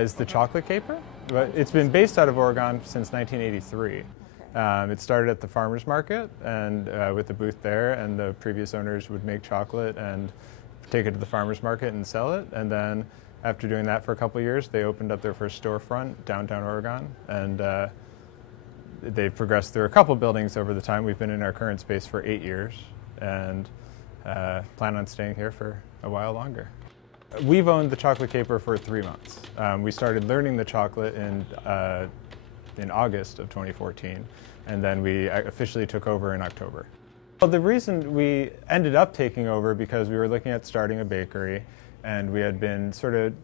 Is the chocolate caper. But it's been based out of Oregon since 1983. It started at the farmer's market and with the booth there, and the previous owners would make chocolate and take it to the farmer's market and sell it. And then after doing that for a couple of years, they opened up their first storefront downtown Oregon, and they've progressed through a couple buildings over the time. We've been in our current space for 8 years and plan on staying here for a while longer. We've owned the chocolate caper for 3 months. We started learning the chocolate in August of 2014, and then we officially took over in October. Well, the reason we ended up taking over because we were looking at starting a bakery, and we had been sort of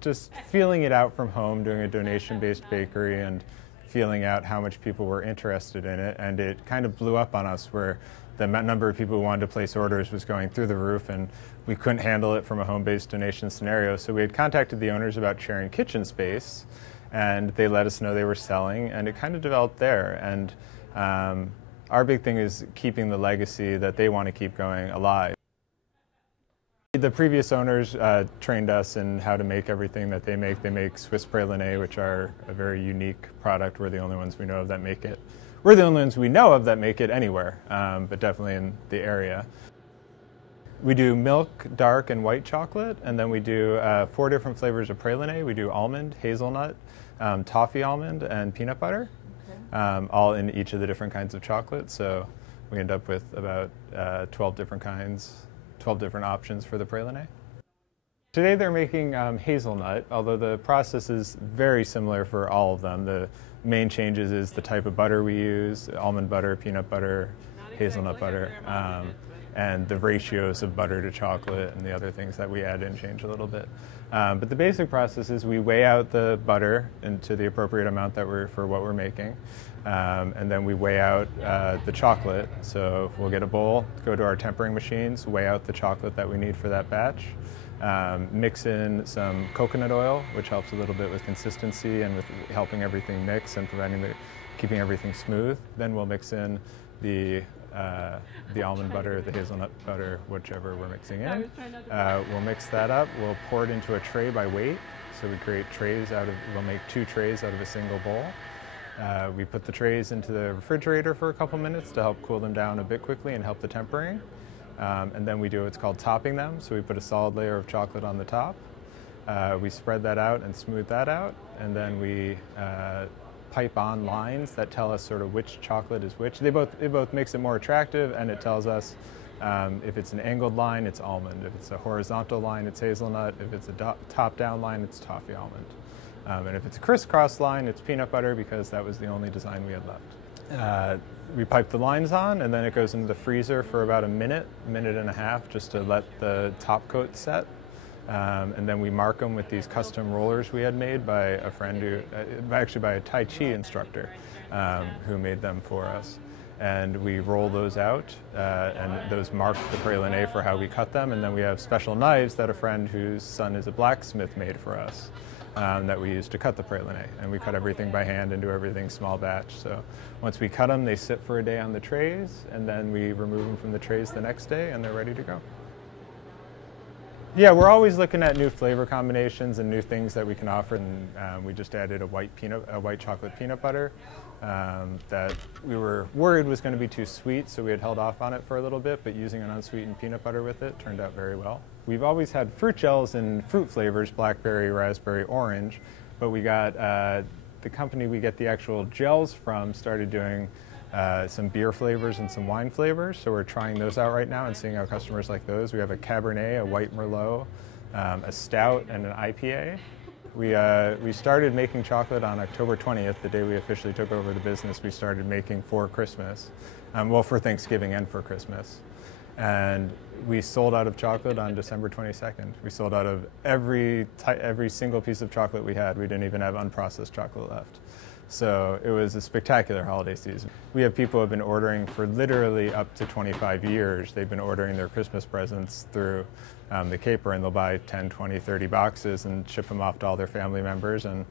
just feeling it out from home, doing a donation-based bakery and feeling out how much people were interested in it, and it kind of blew up on us where the number of people who wanted to place orders was going through the roof, and we couldn't handle it from a home-based donation scenario. So we had contacted the owners about sharing kitchen space, and they let us know they were selling, and it kind of developed there. And our big thing is keeping the legacy that they want to keep going alive. The previous owners trained us in how to make everything that they make. They make Swiss pralinés, which are a very unique product. We're the only ones we know of that make it. We're the only ones we know of that make it anywhere, but definitely in the area. We do milk, dark, and white chocolate, and then we do 4 different flavors of pralinés. We do almond, hazelnut, toffee almond, and peanut butter, all in each of the different kinds of chocolate. So we end up with about 12 different kinds, 12 different options for the pralinés. Today they're making hazelnut, although the process is very similar for all of them. The main changes is the type of butter we use: almond butter, peanut butter, hazelnut butter, and the ratios of butter to chocolate and the other things that we add in change a little bit. But the basic process is we weigh out the butter into the appropriate amount that for what we're making, and then we weigh out the chocolate. So we'll get a bowl, go to our tempering machines, weigh out the chocolate that we need for that batch, mix in some coconut oil, which helps a little bit with consistency and with helping everything mix and keeping everything smooth. Then we'll mix in the almond butter, the hazelnut butter, whichever we're mixing in. We'll mix that up. We'll pour it into a tray by weight. So we create trays we'll make 2 trays out of a single bowl. We put the trays into the refrigerator for a couple minutes to help cool them down a bit quickly and help the tempering. And then we do what's called topping them. So we put a solid layer of chocolate on the top. We spread that out and smooth that out. And then we pipe on lines that tell us sort of which chocolate is which. It both makes it more attractive, and it tells us if it's an angled line, it's almond. If it's a horizontal line, it's hazelnut. If it's a top-down line, it's toffee almond. And if it's a crisscross line, it's peanut butter, because that was the only design we had left. We pipe the lines on, and then it goes into the freezer for about a minute and a half, just to let the top coat set. And then we mark them with these custom rollers we had made by a friend actually by a Tai Chi instructor who made them for us. And we roll those out, and those mark the pralinés for how we cut them. And then we have special knives that a friend whose son is a blacksmith made for us that we use to cut the pralinés. And we cut everything by hand and do everything small batch. So once we cut them, they sit for a day on the trays, and then we remove them from the trays the next day, and they're ready to go. Yeah, we're always looking at new flavor combinations and new things that we can offer. And we just added a white chocolate peanut butter that we were worried was going to be too sweet, so we had held off on it for a little bit, but using an unsweetened peanut butter with it turned out very well. We've always had fruit gels in fruit flavors: blackberry, raspberry, orange, but we got the company we get the actual gels from started doing some beer flavors and some wine flavors, so we're trying those out right now and seeing how customers like those. We have a Cabernet, a White Merlot, a Stout, and an IPA. We started making chocolate on October 20th, the day we officially took over the business. We started making for Christmas, well, for Thanksgiving and for Christmas. And we sold out of chocolate on December 22nd. We sold out of every single piece of chocolate we had. We didn't even have unprocessed chocolate left. So it was a spectacular holiday season. We have people who have been ordering for literally up to 25 years. They've been ordering their Christmas presents through the caper, and they'll buy 10, 20, 30 boxes and ship them off to all their family members. And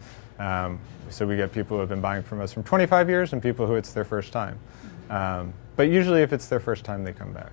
so we get people who have been buying from us from 25 years and people who it's their first time. But usually if it's their first time, they come back.